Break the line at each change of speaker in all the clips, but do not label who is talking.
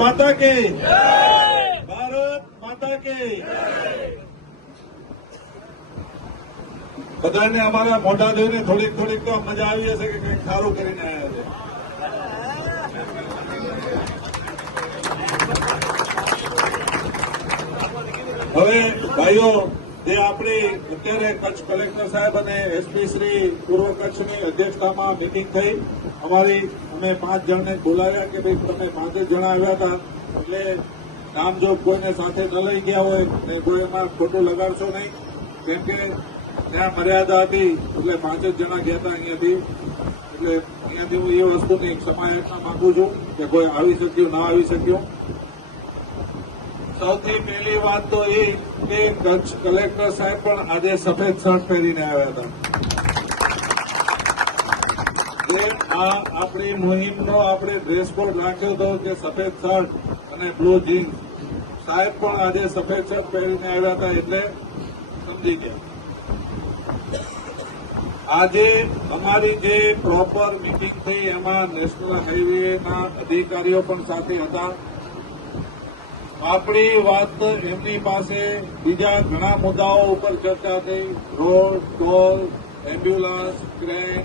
માતા કે ભારત માતા કે બધાને અમારા મોઢા જોઈને થોડીક થોડીક તો મજા આવી હશે કે કંઈક સારું કરીને આવ્યા છે હવે ભાઈઓ જે આપણી અત્યારે કચ્છ કલેક્ટર સાહેબ અને એસપી શ્રી પૂર્વ કચ્છની અધ્યક્ષતામાં મિટિંગ થઈ અમારી અમે પાંચ જણને બોલાવ્યા કે ભાઈ તમે પાંચ જણા આવ્યા હતા. એટલે કામ જો કોઈને સાથે ન લઈ ગયા હોય, ને કોઈ એમાં ખોટું લગાડશો નહીં. કેમ કે ત્યાં મર્યાદા હતી, એટલે પાંચ જ જણા ગયા હતા અહીંયાથી. એટલે અહીંયાથી હું એ વસ્તુની ક્ષમા યાચના માંગુ છું કે કોઈ આવી શક્યું, ના આવી શક્યું. સૌથી પહેલી વાત તો એ કે કચ્છ કલેક્ટર સાહેબ પણ આજે સફેદ શર્ટ પહેરીને આવ્યા હતા. એ આ આપણી મુહિમનો આપણે ડ્રેસ કોડ રાખ્યો હતો કે સફેદ શર્ટ અને બ્લુ જીન્સ સાહેબ પણ આજે સફેદ શર્ટ પહેરીને આવ્યા હતા એટલે સમજી ગયા. આજે અમારી જે પ્રોપર મિટિંગ થઈ એમાં નેશનલ હાઈવેના અધિકારીઓ પણ સાથે હતા. આપણી વાત એમની પાસે બીજા ઘણા મુદ્દાઓ ઉપર ચર્ચા થઈ. Road, toll ambulance crane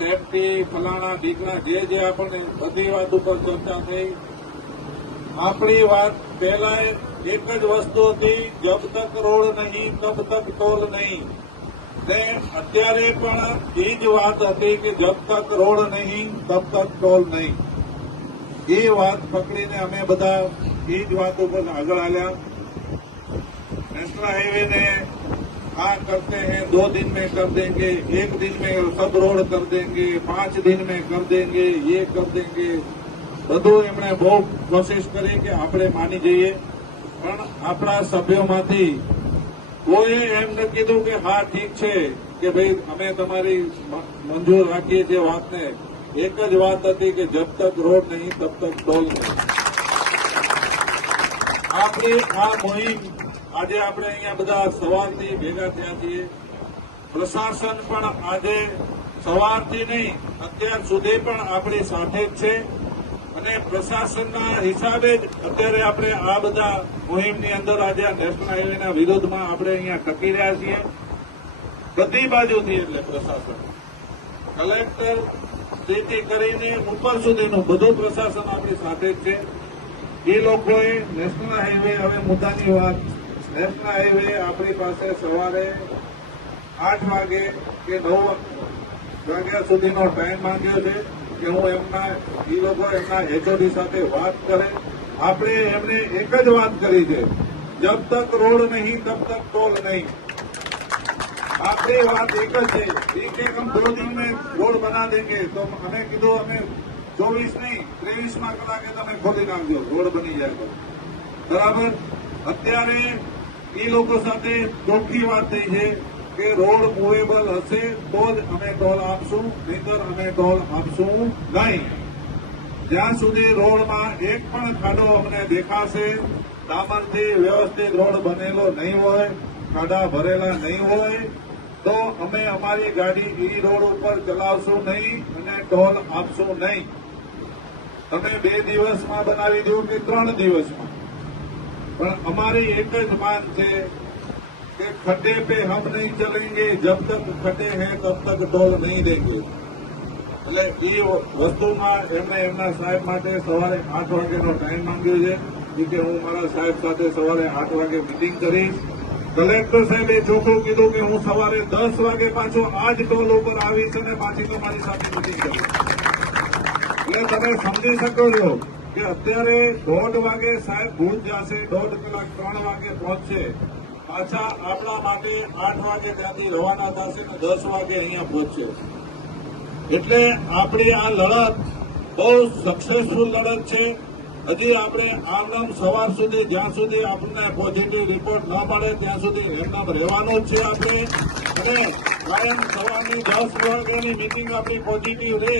safety ફલાણા ઢીકણા જે જે આપણને બધી વાત ઉપર ચર્ચા થઈ. આપણી વાત પહેલા એક જ વસ્તુ હતી, જબ તક રોડ નહીં, તબ તક ટોલ નહીં. ને અત્યારે પણ એ જ વાત હતી કે, જબ તક રોડ નહીં, તબ તક ટોલ નહીં. એ વાત પકડીને અમે બધા એ જ વાત ઉપર આગળ આવ્યા નેશનલ હાઈવેને हाँ करते हैं दो दिन में कर देंगे एक दिन में सब रोड कर देंगे पांच दिन में कर देंगे ये कर देंगे બધું એમણે બહુ કોશિશ કરી કે આપણે માની જઈએ પણ આપણા સભ્યોમાંથી કોઈએ એમ ન કીધું કે હા ઠીક છે કે ભાઈ અમે તમારી મ- મંજૂર રાખીએ છીએ વાતને એક જ વાત હતી કે જબ તક રોડ નહીં તબ તક ટોલ નહીં આપણી આ મુહિમ આજે આપણે અહીંયા બધા સવારથી ભેગા થયા છીએ. પ્રશાસન પણ આજે સવારથી નહીં, અત્યાર સુધી પણ આપણી સાથે જ છે. અને પ્રશાસનના હિસાબે જ અત્યારે આપણે આ બધા મુહિમની અંદર આજે આ નેશનલ હાઈવેના વિરોધમાં આપણે અહીંયા ટકી રહ્યા છીએ. બધી બાજુથી એટલે પ્રશાસન. કલેક્ટર સ્થિતિ કરીને ઉપર સુધીનું બધું પ્રશાસન આપણી સાથે જ છે. એ લોકોએ નેશનલ હાઈવે હવે મુદ્દાની વાત નેશનલ હાઈવે આપણી પાસે સવારે આઠ વાગે કે નવ વાગ્યા સુધીનો ટાઈમ માંગ્યો છે કે હું એમના, એ લોકો એમના એચઓડી સાથે વાત કરે. આપણે એમને એક જ વાત કરી છે, જબ તક રોડ નહીં, તબ તક ટોલ નહીં. આપણી વાત એક જ છે એક એક હમ દો દિન મેં રોડ બના દેંગે. તો અમે કીધું, અમે ચોવીસ નહીં, ત્રેવીસમાં કલાકે તમે ખોલી નાખજો, રોડ બની જાય બરાબર? અત્યારે એ લોકો સાથે ચોખ્ખી વાત થઈ છે કે રોડ મુવેબલ હશે તો જ અમે ટોલ આપશું, નહીતર અમે ટોલ આપશું નહીં. જ્યાં સુધી રોડમાં એક પણ ખાડો અમને દેખાશે ડામરથી વ્યવસ્થિત રોડ બનેલો નહીં હોય, ખાડા ભરેલા નહીં હોય, તો અમે અમારી ગાડી ઈ રોડ ઉપર ચલાવશું નહીં અને ટોલ આપશું નહીં. તમે બે દિવસમાં બનાવી દો કે ત્રણ દિવસમાં? પણ અમારી એક જ માંગ છે કે खड्डे પે હમ નહીં चलेंगे જબ તક खड्डे હે તબ તક ઢોલ નહીં દેંગે. એટલે એ વસ્તુમાં એમણે એમના સાહેબ માટે સવારે આઠ વાગ્યાનો ટાઈમ માંગ્યો છે. કે હું મારા સાહેબ સાથે સવારે આઠ વાગે મિટિંગ કરીશ. કલેક્ટર સાહેબે ચોખ્ખું કીધું કે હું સવારે દસ વાગે પાછો આ જ ટોલ ઉપર આવીશ અને પાછી તમારી સાથે મિટિંગ કરીશ. એટલે તમે સમજી શકો છો કે અત્યારે દોઢ વાગે સાહેબ ભૂલ જશે, દોઢ કલાક ત્રણ વાગે પહોંચશે પાછા આપણા માટે આઠ વાગે ત્યાંથી રવાના થશે ને દસ વાગે અહીંયા પહોંચશે એટલે આપણી આ લડત બહુ સક્સેસફુલ લડત છે. હજી આપણે આમનામ સવાર સુધી, જ્યાં સુધી આપણને પોઝિટિવ રિપોર્ટ ન મળે, ત્યાં સુધી એમનામ રહેવાનું જ છે આપણે. અને કાયમ સવારની દસ વાગ્યાની મિટિંગ આપણી પોઝિટિવ રહે,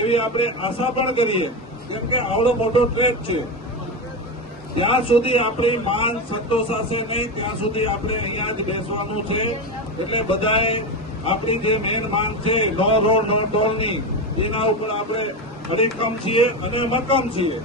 એવી આપણે આશા પણ કરીએ. કેમ કે આવડો મોટો ટ્રેક છે. જ્યાં સુધી આપણી માન સંતોષાશે નહીં, ત્યાં સુધી આપણે અહીંયા જ બેસવાનું છે. એટલે બધાએ આપણી જે મેન માંગ છે, નો રોડ નો ટોલની એના ઉપર આપણે અડીકમ છીએ અને મક્કમ છીએ.